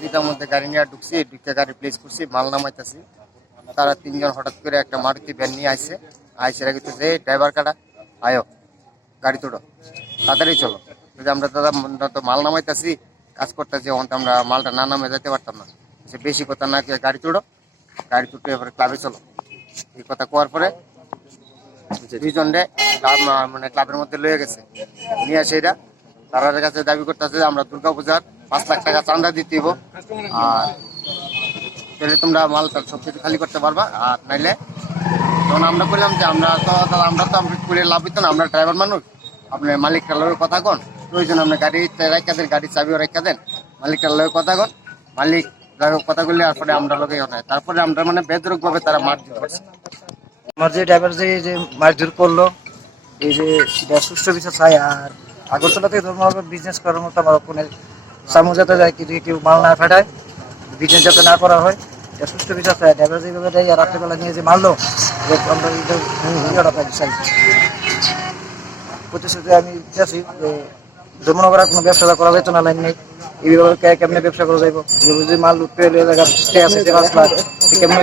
দুইটার মধ্যে গাড়ি নিয়ে ঢুকছি, ঢুকে গাড়ি প্লেস করছি, মাল নামাইতেছি। তারা তিনজন হঠাৎ করে একটা মারুতি ভ্যান নিয়ে আইসে রাখতেছে, ড্রাইভার কাটা আয়ো গাড়ি তোড়ো, তাড়াতাড়ি চলো। যদি আমরা দাদা তো মাল নামাইতেছি, কাজ করতেছি, আমরা মালটা না নামে যেতে পারতাম না। সে বেশি কথা না কে গাড়ি তোড়ো, গাড়ি তুটে এবারে ক্লাবে চলো। এই কথা কোয়ার পরে দুইজনে মানে ক্লাবের মধ্যে লয়ে গেছে, নিয়ে সেটা তার কাছে দাবি করতেছে আমরা দুর্গাপূজার 5 লাখ টাকা চাঁদা দিতে দিব, আর তাহলে তোমরা মালটা সবকিছু খালি করতে পারবা। আর নাইলে তখন আমরা বললাম যে আমরা তো করে লাভ হইতো না, আমরা ড্রাইভার মানুষ, আপনার মালিকটার লগে কথা কন, প্রয়োজন আপনার গাড়ি রাখা দেন, গাড়ির চাবিও রাখা দেন, মালিকটার লগে কথা কন, মালিক কথা বললে তারপরে আমরা লগে হয়। তারপরে আমরা মানে বেদরক ভাবে তারা মারধর করছে। আমার যে ড্রাইভার যে মারধর করলো, এই যে সুষ্ঠু বিচার চাই। আর আগরতলা থেকে ধর্মভাবে বিজনেস করার মতো আমার ওখানে সামু যাতে যায়, কিন্তু কেউ মাল না ফাটায়, বিজনেস যাতে না করা হয়, এটা সুষ্ঠু বিচার চাই। ড্রাইভার যেভাবে দেয় আর রাত্রেবেলা নিয়ে যে মারলো, আমরা চাই প্রতিশ্রুতি আমি আছি যে ধর্মনগর কোনো ব্যবসা করা যেত না, লাইন নেই এইভাবে কেমনি ব্যবসা করা যাইব, যদি মাল লুট পেয়ে জায়গা আছে কেমন